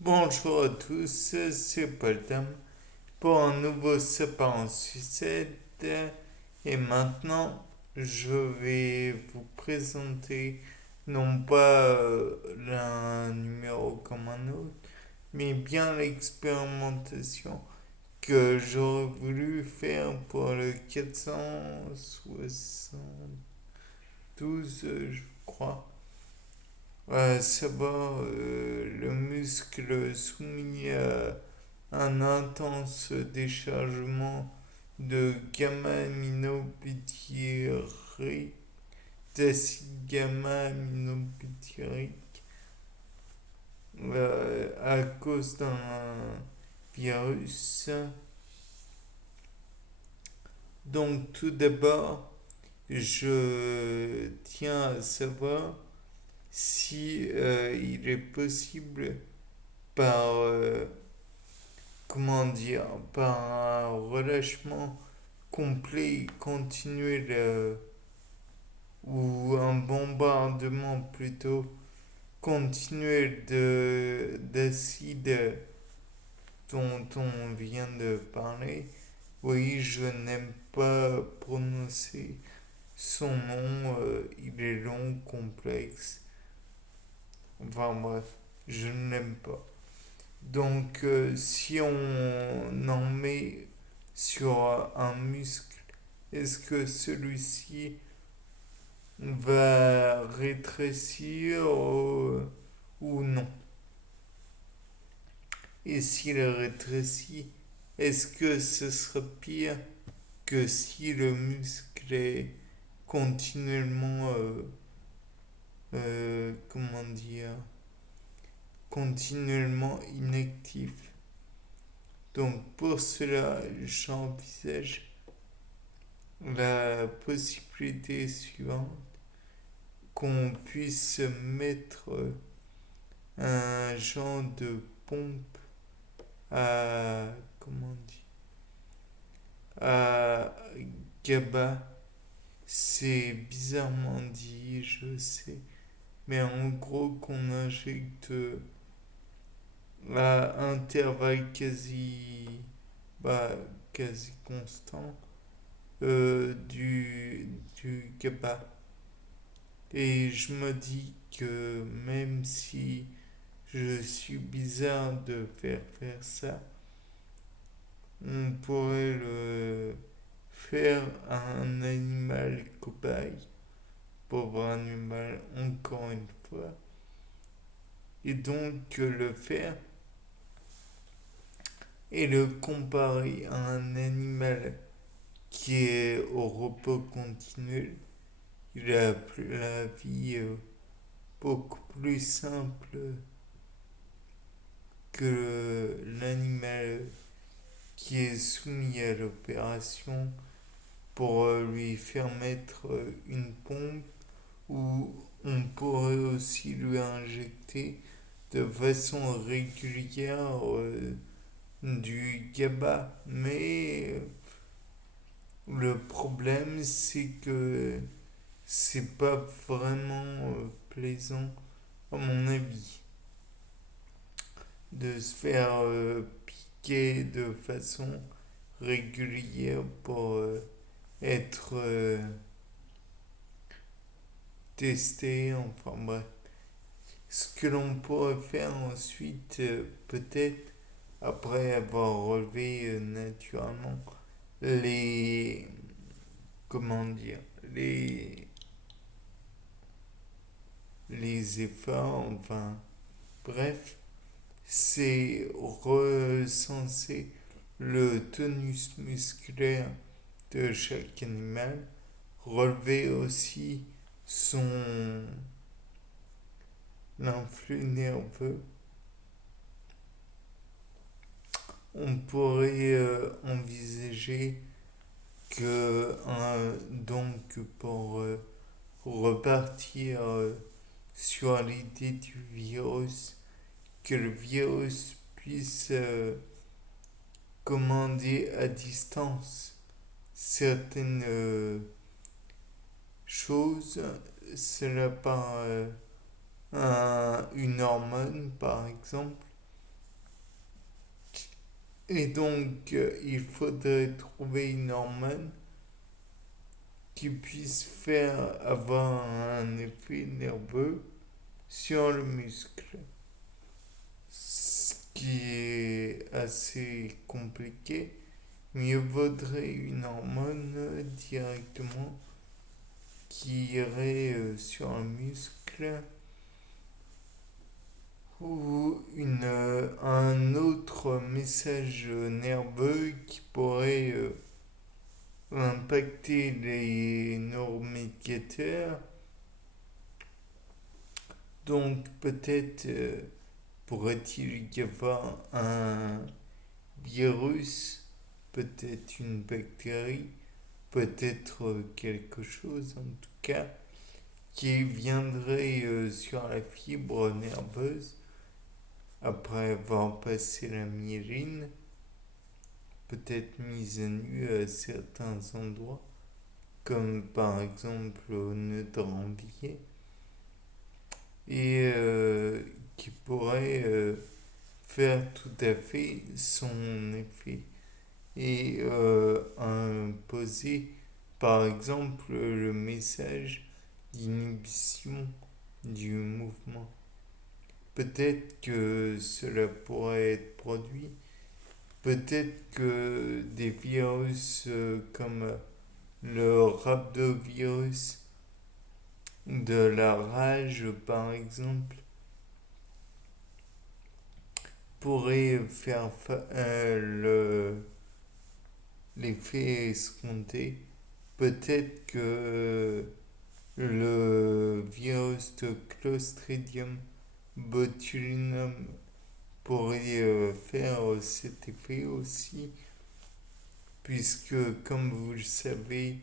Bonjour à tous, c'est Paul Tam pour un nouveau sapin en sucette. Et maintenant, je vais vous présenter non pas un numéro comme un autre, mais bien l'expérimentation que j'aurais voulu faire pour le 472, je crois. Savoir le muscle soumis à un intense déchargement de gamma-aminobutyrique, d'acide gamma-aminobutyrique à cause d'un virus. Donc tout d'abord, je tiens à savoir si il est possible par comment dire, par un relâchement complet et continuel ou un bombardement plutôt continuel d'acide dont on vient de parler. Oui, je n'aime pas prononcer son nom, il est long, complexe. Enfin bref, je ne l'aime pas. Donc, si on en met sur un muscle, est-ce que celui-ci va rétrécir ou non? Et s'il rétrécit, est-ce que ce sera pire que si le muscle est continuellement, comment dire, continuellement inactif? Donc pour cela, j'envisage la possibilité suivante qu'on puisse mettre un genre de pompe à comment on dit à GABA. C'est bizarrement dit, je sais, mais en gros qu'on injecte à intervalles bah, quasi constant du GABA. Et je me dis que même si je suis bizarre de faire ça, on pourrait le faire à un animal cobaye, pauvre animal encore une fois, et donc le faire et le comparer à un animal qui est au repos continu. Il a la vie beaucoup plus simple que l'animal qui est soumis à l'opération pour lui faire mettre une pompe ou on pourrait aussi lui injecter de façon régulière du GABA. Mais le problème c'est que c'est pas vraiment plaisant à mon avis de se faire piquer de façon régulière pour être testé, enfin bref. Ce que l'on pourrait faire ensuite, peut-être, après avoir relevé naturellement les, comment dire, les efforts, enfin bref, c'est recenser le tonus musculaire de chaque animal, relever aussi son l'influx nerveux. On pourrait envisager que donc pour repartir sur l'idée du virus, que le virus puisse commander à distance certaines choses, cela par une hormone par exemple, Et donc, il faudrait trouver une hormone qui puisse faire avoir un effet nerveux sur le muscle. Ce qui est assez compliqué. Mieux vaudrait une hormone directement qui irait sur un muscle ou un autre message nerveux qui pourrait impacter les neuromédiateurs. Donc peut-être pourrait-il y avoir un virus, peut-être une bactérie, peut-être quelque chose en tout cas, qui viendrait sur la fibre nerveuse après avoir passé la myéline, peut-être mise à nu à certains endroits, comme par exemple au nœud de Rambouillet, et qui pourrait faire tout à fait son effet et imposer par exemple le message d'inhibition du mouvement. Peut-être que cela pourrait être produit, peut-être que des virus comme le rhabdovirus de la rage par exemple pourraient faire l'effet escompté. Peut-être que le virus de Clostridium botulinum pourrait faire cet effet aussi, puisque, comme vous le savez,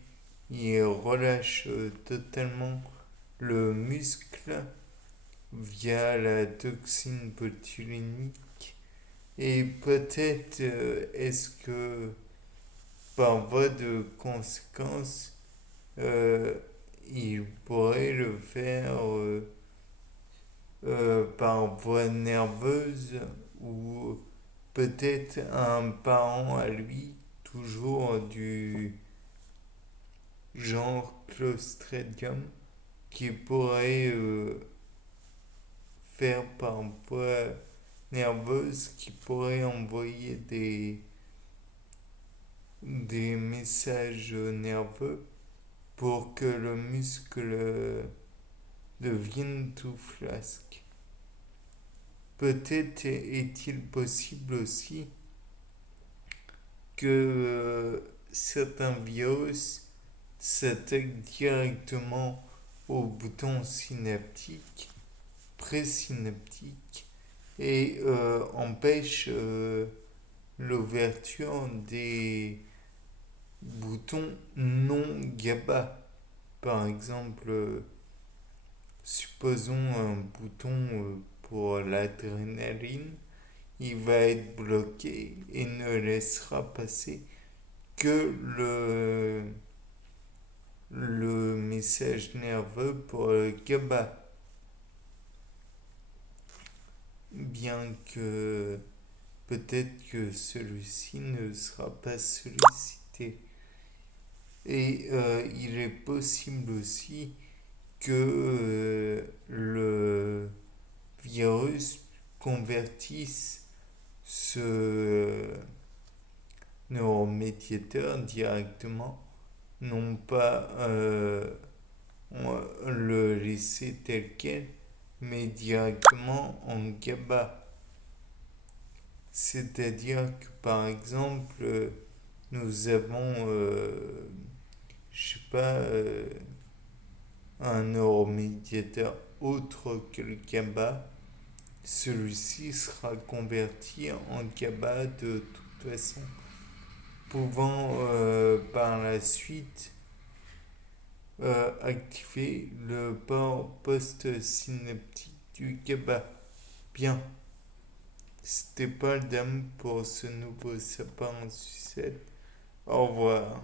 il relâche totalement le muscle via la toxine botuliниque. Et peut-être est-ce que par voie de conséquence, euh, il pourrait le faire par voie nerveuse ou peut-être un parent à lui, toujours du genre Clostridium, qui pourrait faire par voie nerveuse, qui pourrait envoyer des messages nerveux pour que le muscle devienne tout flasque. Peut-être est-il possible aussi que certains virus s'attaquent directement au bouton synaptique, présynaptique, et empêchent l'ouverture des boutons non GABA. Par exemple, supposons un bouton pour l'adrénaline, il va être bloqué et ne laissera passer que le message nerveux pour le GABA. Bien que peut-être que celui-ci ne sera pas sollicité. Et il est possible aussi que le virus convertisse ce neuromédiateur directement, non pas le laisser tel quel, mais directement en GABA. C'est-à-dire que par exemple, nous avons, je sais pas, un neuromédiateur autre que le GABA, celui-ci sera converti en GABA de toute façon, pouvant par la suite activer le port post-synaptique du GABA. Bien, c'était pas le dame pour ce nouveau sapin en sucette. Au revoir.